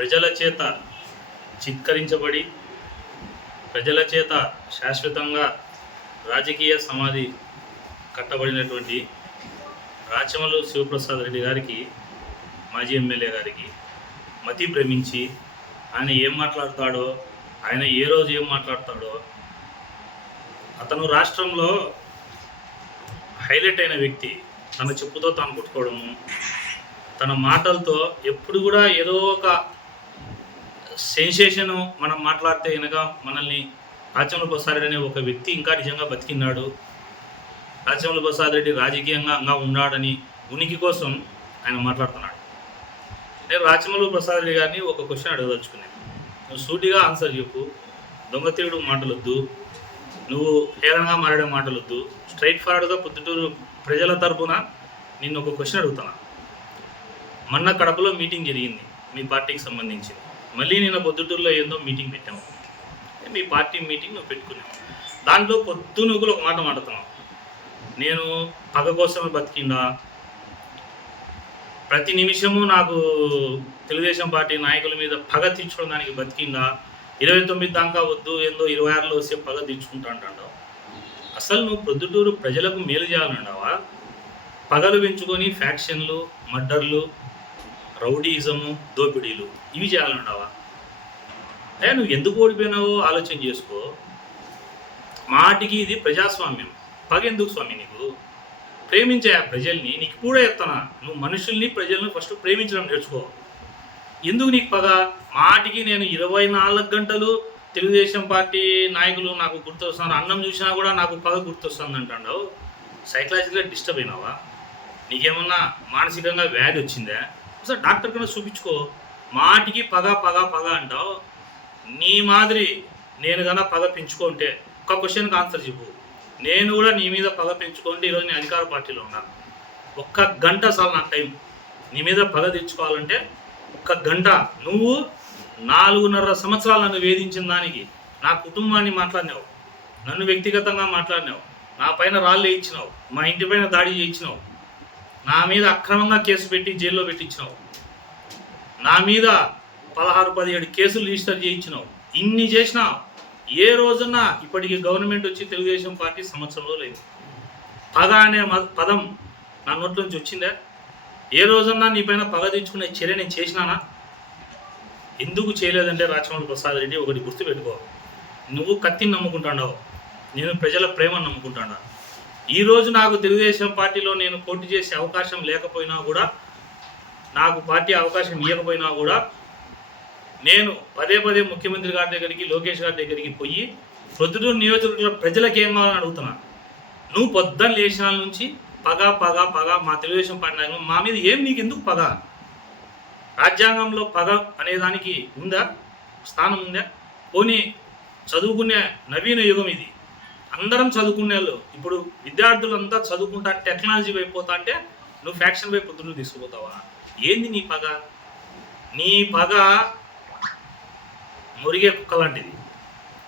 ప్రజల చేత చిత్కరించబడి ప్రజల చేత శాశ్వతంగా రాజకీయ సమాధి కట్టబడినటువంటి రాచమల్లు శివప్రసాద్ రెడ్డి గారికి మాజీ ఎమ్మెల్యే గారికి మతి భ్రమించి ఆయన ఏం మాట్లాడతాడో ఆయన ఏ రోజు ఏం మాట్లాడతాడో అతను రాష్ట్రంలో హైలైట్ అయిన వ్యక్తి. తన చెప్పుతో తాను కొట్టుకోవడము తన మాటలతో ఎప్పుడు కూడా ఏదో ఒక సెన్సేషను మనం మాట్లాడితే కనుక మనల్ని రాజ్యంలో ప్రసాద్ అనే ఒక వ్యక్తి ఇంకా నిజంగా బతికినాడు రాజ్యంలో ప్రసాద్ రెడ్డి రాజకీయంగా అంగా ఉన్నాడని ఉనికి కోసం ఆయన మాట్లాడుతున్నాడు. నేను రాచమల్లి ప్రసాద్ రెడ్డి గారిని ఒక క్వశ్చన్ అడగదలుచుకున్నాను. నువ్వు సూటిగా ఆన్సర్ చెప్పు. దొంగతీరుడు మాటలొద్దు. నువ్వు హేళనగా మాట్లాడే మాటలొద్దు. స్ట్రైట్ ఫార్వర్డ్గా పొద్దుటూరు ప్రజల తరపున నిన్ను ఒక క్వశ్చన్ అడుగుతున్నా. మొన్న కడపలో మీటింగ్ జరిగింది మీ పార్టీకి సంబంధించి. మళ్ళీ నిన్న పొద్దుటూరులో ఏందో మీటింగ్ పెట్టాము మీ పార్టీ మీటింగ్ నువ్వు పెట్టుకున్నావు దాంట్లో పొద్దు నువ్వులు కూడా ఒక మాట మాట్లాడుతున్నావు నేను పగ కోసమే బతికిందా ప్రతి నిమిషము నాకు తెలుగుదేశం పార్టీ నాయకుల మీద పగ తీర్చుకోవడానికి బతికిందా ఇరవై తొమ్మిది దాకా వద్దు ఏందో ఇరవై ఆరులో వస్తే పగ తీర్చుకుంటా అంటావు అసలు నువ్వు ప్రొద్దుటూరు ప్రజలకు మేలు చేయాలంటావా పగలు పెంచుకొని ఫ్యాక్షన్లు మర్డర్లు రౌడీజము దోపిడీలు ఇవి చేయాలంటావా అయ్యా నువ్వు ఎందుకు ఓడిపోయినావో ఆలోచన చేసుకో. మాటికి ఇది ప్రజాస్వామ్యం. పగ ఎందుకు స్వామి నీకు? ప్రేమించే ఆ ప్రజల్ని నీకు కూడా చెప్తానా నువ్వు మనుషుల్ని ప్రజల్ని ఫస్ట్ ప్రేమించడం నేర్చుకో. ఎందుకు నీకు పగ? మాటికి నేను ఇరవై నాలుగు గంటలు తెలుగుదేశం పార్టీ నాయకులు నాకు గుర్తొస్తున్నారు అన్నం చూసినా కూడా నాకు పగ గుర్తొస్తుంది అంటావు సైకలాజికల్గా డిస్టర్బ్ అయినావా? నీకేమన్నా మానసికంగా వ్యాధి వచ్చిందా? ఒకసారి డాక్టర్ కన్నా చూపించుకో. మాటికి పగ పగ పగ అంటావు. నీ మాదిరి నేను కన్నా పగ పెంచుకుంటే ఒక క్వశ్చన్కి ఆన్సర్ చెప్పు. నేను కూడా నీ మీద పగ పెంచుకుంటే ఈరోజు నేను అధికార పార్టీలో ఉన్నా. ఒక్క గంట అసలు నా టైం. నీ మీద పగ తెచ్చుకోవాలంటే ఒక్క గంట. నువ్వు నాలుగున్నర సంవత్సరాలు నన్ను వేధించిన దానికి నా కుటుంబాన్ని మాట్లాడినావు. నన్ను వ్యక్తిగతంగా మాట్లాడినావు. నా పైన రాళ్ళు వేయించినావు. మా ఇంటి పైన దాడి చేయించినావు. నా మీద అక్రమంగా కేసు పెట్టి జైల్లో పెట్టించినావు. నా మీద పదహారు పదిహేడు కేసులు రిజిస్టర్ చేయించినావు. ఇన్ని చేసినా ఏ రోజున ఇప్పటికి గవర్నమెంట్ వచ్చి తెలుగుదేశం పార్టీ సంవత్సరంలో లేదు పగ అనే మ- పదం నా నోట్ల నుంచి వచ్చిందా? ఏ రోజన్నా నీ పైన పగ తెచ్చుకునే చర్య నేను చేసినానా? ఎందుకు చేయలేదంటే రాజమౌళి ప్రసాద్ రెడ్డి ఒకటి గుర్తుపెట్టుకో. నువ్వు కత్తిని నమ్ముకుంటాడావు. నేను ప్రజల ప్రేమను నమ్ముకుంటాడా? ఈరోజు నాకు తెలుగుదేశం పార్టీలో నేను పోటీ చేసే అవకాశం లేకపోయినా కూడా నాకు పార్టీ అవకాశం ఇవ్వకపోయినా కూడా నేను పదే పదే ముఖ్యమంత్రి గారి దగ్గరికి లోకేష్ గారి దగ్గరికి పోయి ప్రొద్దుటూరు నియోజకవర్గ ప్రజలకు ఏం కావాలని అడుగుతున్నాను నువ్వు పొద్దున్న లేచిన నుంచి పగ పగ పగ మా తెలుగుదేశం పార్టీ నాయకులు మా మీద ఏం నీకు ఎందుకు పగ? రాజ్యాంగంలో పగ అనేదానికి ఉందా? స్థానం ఉందా? పోనీ చదువుకునే నవీన యుగం ఇది. అందరం చదువుకునే వాళ్ళు. ఇప్పుడు విద్యార్థులంతా చదువుకుంటా టెక్నాలజీ అయిపోతా అంటే నువ్వు ఫ్యాక్షన్ వైపు పొద్దున్న తీసుకుపోతావా? ఏంది నీ పగ? నీ పగ మురిగే కుక్క లాంటిది.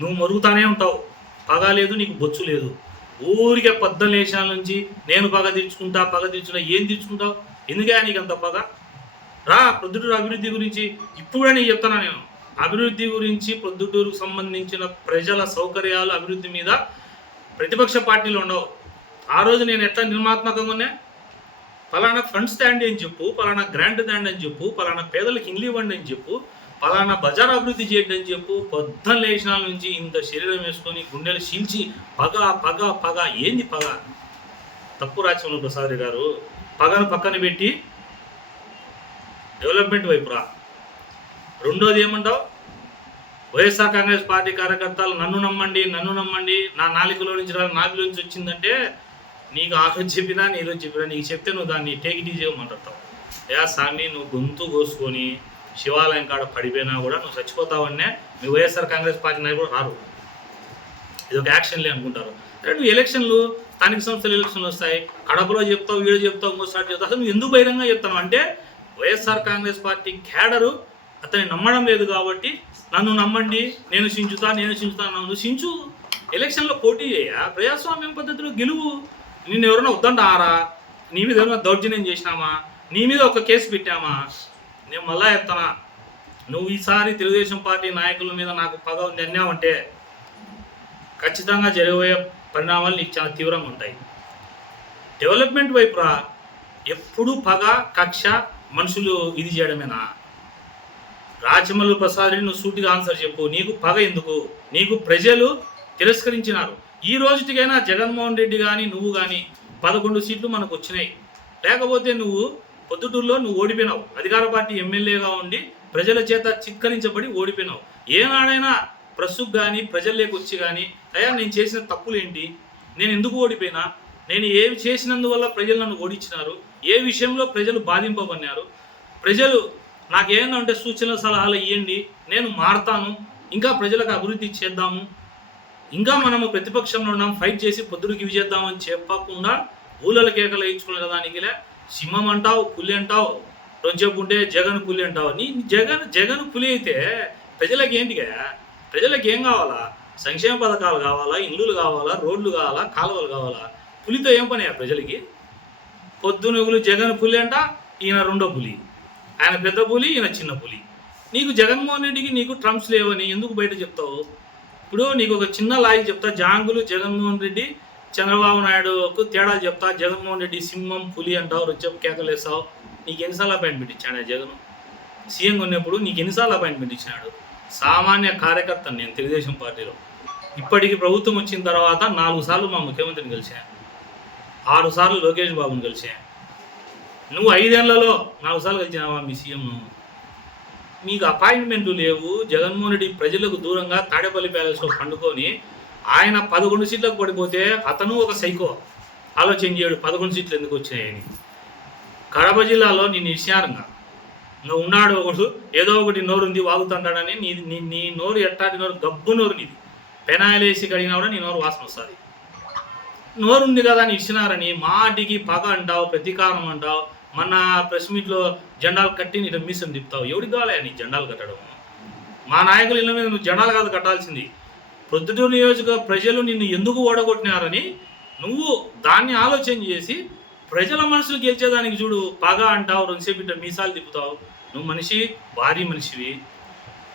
నువ్వు మరుగుతానే ఉంటావు. పగ లేదు నీకు బొచ్చు లేదు. ఊరికే పద్దం లేచాల నుంచి నేను పగ తీర్చుకుంటా పగ తీర్చుకుంటా ఏం తీర్చుకుంటావు? ఎందుకే నీకు అంత పగ? రా ప్రొద్దుటూరు అభివృద్ధి గురించి ఇప్పుడే నేను చెప్తాను నేను. అభివృద్ధి గురించి ప్రొద్దుటూరుకు సంబంధించిన ప్రజల సౌకర్యాలు అభివృద్ధి మీద ప్రతిపక్ష పార్టీలు ఉండవు. ఆ రోజు నేను ఎట్లా నిర్మాత్మకంగా ఉన్నా పలానా ఫ్రంట్ స్టాండ్ అని చెప్పు పలానా గ్రాండ్ స్టాండ్ అని చెప్పు పలానా పేదలకు ఇల్లు ఇవ్వండి అని చెప్పు పలానా బజార్ అభివృద్ధి చేయండి అని చెప్పు పొద్దున లేచినాల నుంచి ఇంత శరీరం వేసుకొని గుండెలు చీల్చి పగ పగ పగ ఏంది పగ? తప్పు రాజ్యంలో ప్రసాద్ గారు పగను పక్కన పెట్టి డెవలప్మెంట్ వైపు రా రెండోది ఏమంటావు? వైఎస్ఆర్ కాంగ్రెస్ పార్టీ కార్యకర్తలు నన్ను నమ్మండి నన్ను నమ్మండి నా నాలుగులో నుంచి రా నుంచి వచ్చిందంటే నీకు ఆ రోజు చెప్పినా నీ రోజు చెప్పినా నీకు చెప్తే నువ్వు దాన్ని టేక్ ఇట్ మాట్లాడతావు. యా సామి నువ్వు గొంతు కోసుకొని శివాలయం కాడ పడిపోయినా కూడా నువ్వు చచ్చిపోతావన్నే మీ వైఎస్ఆర్ కాంగ్రెస్ పార్టీ నాయకులు రారు. ఇది ఒక యాక్షన్లే అనుకుంటారు. అరే నువ్వు ఎలక్షన్లు స్థానిక సంస్థల ఎలక్షన్లు వస్తాయి కడపలో చెప్తావు వీడియో చెప్తావు ఇంకోసారి చెప్తావు అసలు నువ్వు ఎందుకు బహిరంగంగా చెప్తావు అంటే వైఎస్ఆర్ కాంగ్రెస్ పార్టీ క్యాడరు అతన్ని నమ్మడం లేదు కాబట్టి నన్ను నమ్మండి నేను సించుతా నేను సించుతా నన్ను సించు. ఎలక్షన్లో పోటీ చేయ. ప్రజాస్వామ్యం పద్ధతిలో గెలువు. నిన్ను ఎవరైనా వద్దంటారా? నీ మీద ఏమైనా దౌర్జన్యం చేసినామా? నీ మీద ఒక కేసు పెట్టామా? నేను మళ్ళా చెప్తానా నువ్వు ఈసారి తెలుగుదేశం పార్టీ నాయకుల మీద నాకు పగ ఉంది అన్నావంటే ఖచ్చితంగా జరగబోయే పరిణామాలు నీకు చాలా తీవ్రంగా ఉంటాయి. డెవలప్మెంట్ వైపు రా ఎప్పుడు పగ కక్ష మనుషులు ఇది చేయడమేనా? రాజమల్లు ప్రసాద్ రెడ్డి నువ్వు సూటిగా ఆన్సర్ చెప్పు. నీకు పగ ఎందుకు? నీకు ప్రజలు తిరస్కరించినారు. ఈ రోజుటికైనా జగన్మోహన్ రెడ్డి కానీ నువ్వు కానీ పదకొండు సీట్లు మనకు వచ్చినాయి. లేకపోతే నువ్వు పొద్దుటూరులో నువ్వు ఓడిపోయినావు. అధికార పార్టీ ఎమ్మెల్యేగా ఉండి ప్రజల చేత చిత్కరించబడి ఓడిపోయినావు. ఏనాడైనా ప్రస్తుకు కానీ ప్రజల్లోకి వచ్చి కానీ అయ్యా నేను చేసిన తప్పులేంటి? నేను ఎందుకు ఓడిపోయినా? నేను ఏమి చేసినందువల్ల ప్రజలు నన్ను ఓడించినారు? ఏ విషయంలో ప్రజలు బాధింపబడినారు? ప్రజలు నాకేందంటే ఉంటే సూచనలు సలహాలు ఇవ్వండి నేను మారతాను ఇంకా ప్రజలకు అభివృద్ధి చేద్దాము ఇంకా మనము ప్రతిపక్షంలో ఉన్నాం ఫైట్ చేసి పొద్దుడికి ఇవి చేద్దామని చెప్పకుండా ఊళ్ళల కేకలు వేయించుకునే దానికిలే సింహం అంటావు పులి అంటావు రొంచెప్పుంటే జగన్ పులి అంటావు. నీ జగన్ జగన్ పులి అయితే ప్రజలకు ఏంటిగా? ప్రజలకు ఏం కావాలా? సంక్షేమ పథకాలు కావాలా? ఇల్లులు కావాలా? రోడ్లు కావాలా? కాలువలు కావాలా? పులితో ఏం పని ప్రజలకి? పొద్దునగులు జగన్ పులి అంట ఈయన రెండో పులి. ఆయన పెద్ద పులి ఈయన చిన్న పులి నీకు జగన్మోహన్ రెడ్డికి నీకు ట్రంప్స్ లేవని ఎందుకు బయట చెప్తావు? ఇప్పుడు నీకు ఒక చిన్న లాయి చెప్తా జాంగులు జగన్మోహన్ రెడ్డి చంద్రబాబు నాయుడుకు తేడా చెప్తా జగన్మోహన్ రెడ్డి సింహం పులి అంటావు వచ్చేపు కేకలేస్తావు నీకు ఎన్నిసార్లు అపాయింట్మెంట్ ఇచ్చాడు ఆ జగన్? సీఎం ఉన్నప్పుడు నీకు ఎన్నిసార్లు అపాయింట్మెంట్ ఇచ్చినాడు సామాన్య కార్యకర్త నేను తెలుగుదేశం పార్టీలో. ఇప్పటికి ప్రభుత్వం వచ్చిన తర్వాత నాలుగు సార్లు మా ముఖ్యమంత్రిని కలిశాను. ఆరు సార్లు లోకేష్ బాబుని కలిశాను. నువ్వు ఐదేళ్ళలో నాలుగు సార్లు కలిసినావా మీ సీఎం మీకు అపాయింట్మెంట్లు లేవు. జగన్మోహన్ రెడ్డి ప్రజలకు దూరంగా తాడేపల్లి ప్యాలెస్లో పండుకొని ఆయన పదకొండు సీట్లకు పడిపోతే అతను ఒక సైకో. ఆలోచన చేయడు పదకొండు సీట్లు ఎందుకు వచ్చినాయని. కడప జిల్లాలో నేను విషయారంగా నువ్వు ఉన్నాడు ఒకడు ఏదో ఒకటి నోరుంది వాగుతుంటాడని నీ నీ నీ నోరు ఎట్టాటి నోరు? గబ్బు నోరు నీది. పెనాయిలేసి కడిగినా కూడా నీ నోరు వాసన వస్తుంది. నోరుంది కదా అని ఇచ్చినారని మాటికి పగ అంటావు ప్రతీకారం అంటావు. మొన్న ప్రెస్ మీట్లో జెండాలు కట్టి నీ మీసం తిప్పుతావు. ఎవరికి కావాలి నీ జెండాలు కట్టడం? మా నాయకులు ఇళ్ళ మీద నువ్వు జెండాలు కాదు కట్టాల్సింది. ప్రొద్దుటూరు నియోజక ప్రజలు నిన్ను ఎందుకు ఓడగొట్టినారని నువ్వు దాన్ని ఆలోచన చేసి ప్రజల మనసులు గెలిచేదానికి చూడు పగ అంటావు రెండుసేపు ఇట్లా మీసాలు తిప్పుతావు. నువ్వు మనిషి భారీ మనిషివి.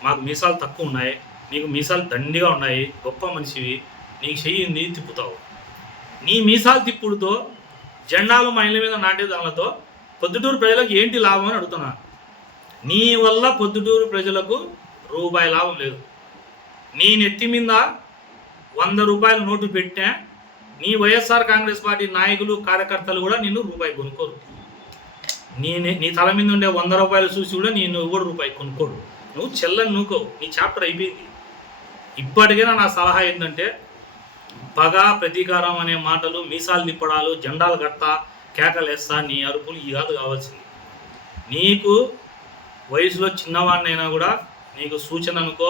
మాకు మీసాలు తక్కువ ఉన్నాయి. నీకు మీసాలు దండిగా ఉన్నాయి. గొప్ప మనిషివి. నీకు చెయ్యింది తిప్పుతావు. నీ మీసాలు తిప్పుడుతో జెండాలు మా ఇళ్ళ మీద నాటే దానిలతో పొద్దుటూరు ప్రజలకు ఏంటి లాభం అని అడుగుతున్నా. నీ వల్ల పొద్దుటూరు ప్రజలకు రూపాయి లాభం లేదు. నీ నెత్తి మీద వంద రూపాయల నోటు పెట్టా నీ వైఎస్ఆర్ కాంగ్రెస్ పార్టీ నాయకులు కార్యకర్తలు కూడా నిన్ను రూపాయి కొనుక్కోరు. నీ నీ- తల మీద ఉండే వంద రూపాయలు చూసి కూడా నేను కూడా రూపాయి కొనుక్కోడు. నువ్వు చెల్లని నూకో నీ చాప్టర్ అయిపోయింది. ఇప్పటికైనా నా సలహా ఏంటంటే పగ ప్రతీకారం అనే మాటలు మీసాలు తిప్పడాలు జెండాలు కడతా కేకలేస్తా నీ అరుపులు ఈ కాదు కావాల్సింది. నీకు వయసులో చిన్నవాడినైనా కూడా నీకు సూచన అనుకో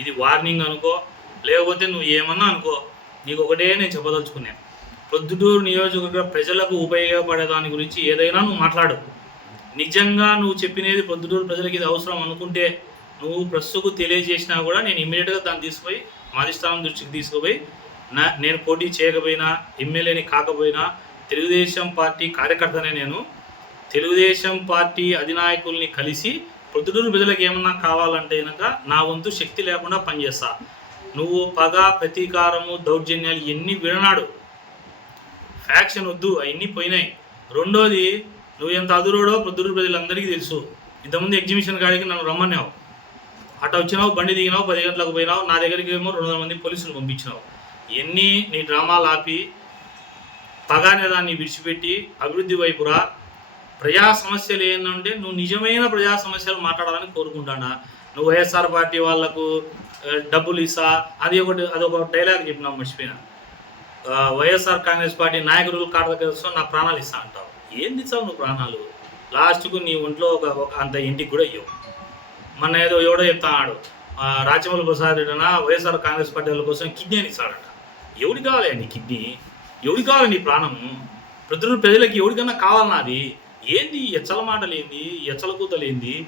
ఇది వార్నింగ్ అనుకో లేకపోతే నువ్వు ఏమన్నా అనుకో నీకు ఒకటే నేను చెప్పదలుచుకున్నాను ప్రొద్దుటూరు నియోజకవర్గ ప్రజలకు ఉపయోగపడే దాని గురించి ఏదైనా నువ్వు మాట్లాడు. నిజంగా నువ్వు చెప్పినది ప్రొద్దుటూరు ప్రజలకు ఇది అవసరం అనుకుంటే నువ్వు ప్రస్తుకు తెలియజేసినా కూడా నేను ఇమ్మీడియట్గా దాన్ని తీసుకుపోయి మాధిష్టానం దృష్టికి తీసుకుపోయి నా నేను పోటీ చేయకపోయినా ఎమ్మెల్యేని కాకపోయినా తెలుగుదేశం పార్టీ కార్యకర్తనే నేను. తెలుగుదేశం పార్టీ అధినాయకుల్ని కలిసి ప్రొద్దుటూరు ప్రజలకు ఏమన్నా కావాలంటే కనుక నా వంతు శక్తి లేకుండా పనిచేస్తా. నువ్వు పగ ప్రతీకారము దౌర్జన్యాలు ఎన్ని విడనాడు? ఫ్యాక్షన్ వద్దు అవన్నీ పోయినాయి. రెండోది నువ్వు ఎంత అదురుడో ప్రొద్దుటూరు ప్రజలందరికీ తెలుసు. ఇంతకుముందు ఎగ్జిబిషన్ కాడికి నన్ను రమ్మన్నావు. అటు వచ్చినావు బండి దిగినావు పది గంటలకు పోయినావు నా దగ్గరికి ఏమో రెండు వందల మంది పోలీసులు పంపించినావు. ఎన్ని నీ డ్రామాలు ఆపి పగానేదాన్ని దాన్ని విడిచిపెట్టి అభివృద్ధి వైపురా ప్రజా సమస్యలు ఏంటంటే నువ్వు నిజమైన ప్రజా సమస్యలు మాట్లాడాలని కోరుకుంటానా? నువ్వు వైఎస్ఆర్ పార్టీ వాళ్ళకు డబ్బులు ఇస్తా? అది ఒకటి అదొక డైలాగ్ చెప్పినా మర్చిపోయినా. వైఎస్ఆర్ కాంగ్రెస్ పార్టీ నాయకులు కాడ దగ్గర నా ప్రాణాలు ఇస్తా అంటావు. ఏంది ఇస్తావు నువ్వు ప్రాణాలు? లాస్ట్కు నీ ఒంట్లో ఒక ఒక అంత ఇంటికి కూడా ఇవ్వవు మన ఏదో ఎవడో చెప్తాడు రాజమౌళి ప్రసాద్ రెడ్డినా వైఎస్ఆర్ కాంగ్రెస్ పార్టీ వాళ్ళ కోసం కిడ్నీ అని ఇస్తాడట. ఎవరికి కావాలి కిడ్నీ? ఎవరికి కావాలి నీ ప్రాణము ప్రతి ప్రజలకి ఎవరికన్నా కావాలన్నా అది? ఏంది? ఎచ్చల మాటలేంది? ఎచ్చల కూతలేంది?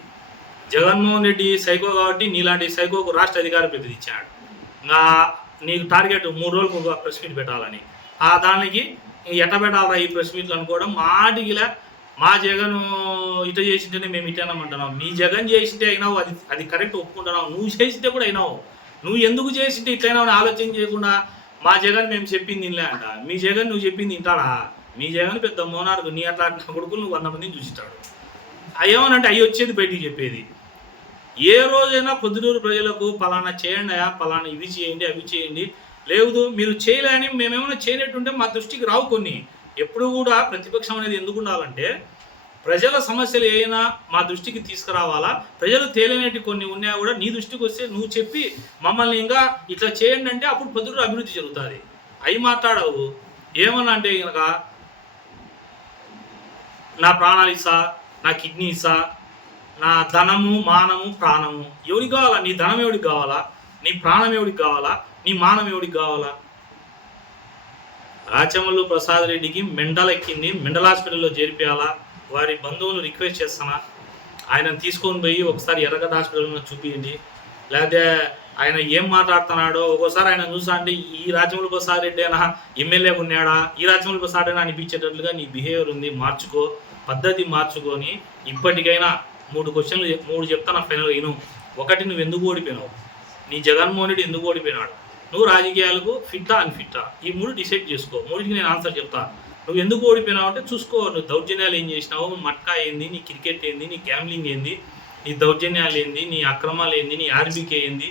జగన్మోహన్ రెడ్డి సైకో కాబట్టి నీలాంటి సైకోకు రాష్ట్ర అధికార ప్రతినిధి ఇచ్చాడు. ఇంకా నీకు టార్గెట్ మూడు రోజులకు ఒక ప్రెస్ మీట్ పెట్టాలని. ఆ దానికి ఎట్ట పెట్టాలరా ఈ ప్రెస్ మీట్లు అనుకోవడం? మాటికిలా మా జగన్ ఇట చేసింటేనే మేము ఇట నీ జగన్ చేసింటే అయినావు అది అది కరెక్ట్ ఒప్పుకుంటున్నావు. నువ్వు చేసింటే కూడా అయినావు. నువ్వు ఎందుకు చేసింటే ఇట్లయినావు ఆలోచన చేయకుండా మా జగన్ మేము చెప్పింది తినలే అంట. మీ జగన్ నువ్వు చెప్పింది తింటాడా మీ జగన్ పెద్ద మోనార్కు నీ అట్లా అట్లా కొడుకులు నువ్వు వంద మందిని చూసిస్తాడు. అయ్యేమనంటే అవి వచ్చేది బయటికి చెప్పేది. ఏ రోజైనా పొద్దుటూరు ప్రజలకు పలానా చేయండి అయ్యా పలానా ఇది చేయండి అవి చేయండి. లేదు మీరు చేయలేని మేమేమైనా చేయనట్టుంటే మా దృష్టికి రావు కొన్ని. ఎప్పుడు కూడా ప్రతిపక్షం అనేది ఎందుకు ఉండాలంటే ప్రజల సమస్యలు ఏమైనా మా దృష్టికి తీసుకురావాలా? ప్రజలు తేలినట్టు కొన్ని ఉన్నాయా కూడా నీ దృష్టికి వస్తే నువ్వు చెప్పి మమ్మల్ని ఇంకా ఇట్లా చేయండి అంటే అప్పుడు పొద్దుటూరు అభివృద్ధి జరుగుతుంది. అవి మాట్లాడవు. ఏమన్నా అంటే కనుక నా ప్రాణాలు ఇస్తా నా కిడ్నీ ఇస్తా నా ధనము మానము ప్రాణము ఎవరికి కావాలా? నీ ధనం ఎవడికి కావాలా? నీ ప్రాణం ఎవడికి కావాలా? నీ మానం ఎవడికి కావాలా? రాచమల్లు ప్రసాద్ రెడ్డికి మెండలెక్కింది. మెండల్ హాస్పిటల్లో చేర్పియాలా? వారి బంధువులు రిక్వెస్ట్ చేస్తానా ఆయనను తీసుకొని పోయి ఒకసారి ఎర్రగడ్డ హాస్పిటల్లో చూపించండి లేకపోతే ఆయన ఏం మాట్లాడుతున్నాడో ఒక్కోసారి ఆయన చూసాండి అంటే ఈ రాజమౌళి ఒకసారి రెడ్డేనా అయినా ఎమ్మెల్యే ఉన్నాడా ఈ రాజ్యంలో ప్రసాద్ అనిపించేటట్లుగా నీ బిహేవియర్ ఉంది మార్చుకో పద్ధతి మార్చుకొని ఇప్పటికైనా మూడు క్వశ్చన్లు మూడు చెప్తాను ఫైనల్ విను. ఒకటి నువ్వు ఎందుకు ఓడిపోయినావు? నీ జగన్మోహన్ రెడ్డి ఎందుకు ఓడిపోయినాడు? నువ్వు రాజకీయాలకు ఫిట్టా అని ఫిట్టా ఈ మూడు డిసైడ్ చేసుకో. మూడికి నేను ఆన్సర్ చెప్తాను నువ్వు ఎందుకు ఓడిపోయినావు అంటే చూసుకో నువ్వు దౌర్జన్యాలు ఏం చేసినావు మట్కా ఏంది నీ క్రికెట్ ఏంది నీ గ్యాంబ్లింగ్ ఏంది నీ దౌర్జన్యాలు ఏంది నీ అక్రమాలు ఏంది నీ ఆర్బీకే ఏంది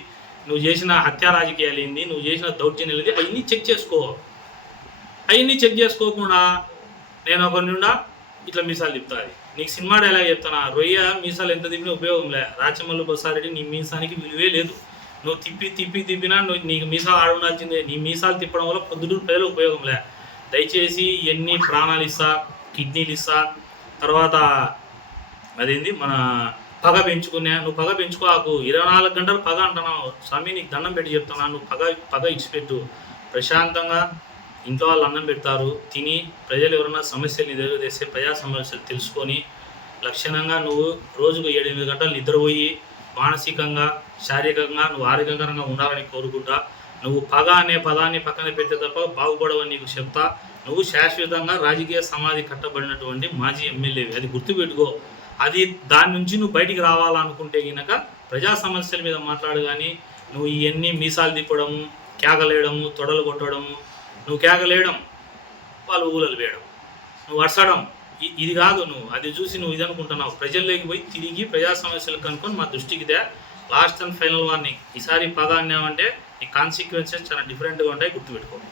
నువ్వు చేసిన హత్యా రాజకీయాలు ఏంది నువ్వు చేసిన దౌర్జన్యాలు ఏంది అవన్నీ చెక్ చేసుకో. అవన్నీ చెక్ చేసుకోకుండా నేను ఒక నుండా ఇట్లా మీసాలు తిప్పుతాది నీకు సినిమా డైలాగ్ చెప్తానా రొయ్య మీసాలు ఎంత తిప్పినా ఉపయోగం లే. రాచమల్లు బసారెడ్డి నీ మీసానికి విలువే లేదు. నువ్వు తిప్పి తిప్పి తిప్పినా నువ్వు నీకు మీసాలు ఆడ ఉండాల్సిందే నీ మీసాలు తిప్పడం వల్ల పొద్దుటూరు ప్రజలు ఉపయోగం లే. దయచేసి ఎన్ని ప్రాణాలు ఇస్తా కిడ్నీలు ఇస్తా తర్వాత అదేంది మన పగ పెంచుకునే నువ్వు పగ పెంచుకోకు ఇరవై నాలుగు గంటలు పగ అంటున్నావు. స్వామి నీకు దండం పెట్టి చెప్తున్నా నువ్వు పగ పగ ఇచ్చిపెట్టు. ప్రశాంతంగా ఇంట్లో వాళ్ళు అన్నం పెడతారు తిని ప్రజలు ఎవరైనా సమస్యలు ఎదురు ప్రజా సమస్యలు తెలుసుకొని లక్షణంగా నువ్వు రోజుకు ఏడెనిమిది గంటలు నిద్రపోయి మానసికంగా శారీరకంగా నువ్వు ఆరోగ్యకరంగా ఉండాలని కోరుకుంటా. నువ్వు పగ అనే పదాన్ని పక్కన పెడితే తప్ప బాగుపడవని నీకు చెప్తా. నువ్వు శాశ్వతంగా రాజకీయ సమాధి కట్టబడినటువంటి మాజీ ఎమ్మెల్యేవి. అది గుర్తుపెట్టుకో. అది దాని నుంచి నువ్వు బయటికి రావాలనుకుంటే గినక ప్రజా సమస్యల మీద మాట్లాడు కానీ నువ్వు ఇవన్నీ మీసాలు తిప్పడము కేకలేయడము తొడలు కొట్టడము నువ్వు కేకలేయడం వాళ్ళు ఊలలు వేయడం నువ్వు అరసడం ఇ- ఇది కాదు నువ్వు. అది చూసి నువ్వు ఇది అనుకుంటున్నావు ప్రజల్లోకి పోయి తిరిగి ప్రజా సమస్యలు కనుక్కొని మా దృష్టికి they. Last and final warning. ఈసారి పగా అన్నామంటే నీ కాన్సిక్వెన్సెస్ చాలా డిఫరెంట్గా ఉంటాయి గుర్తుపెట్టుకోండి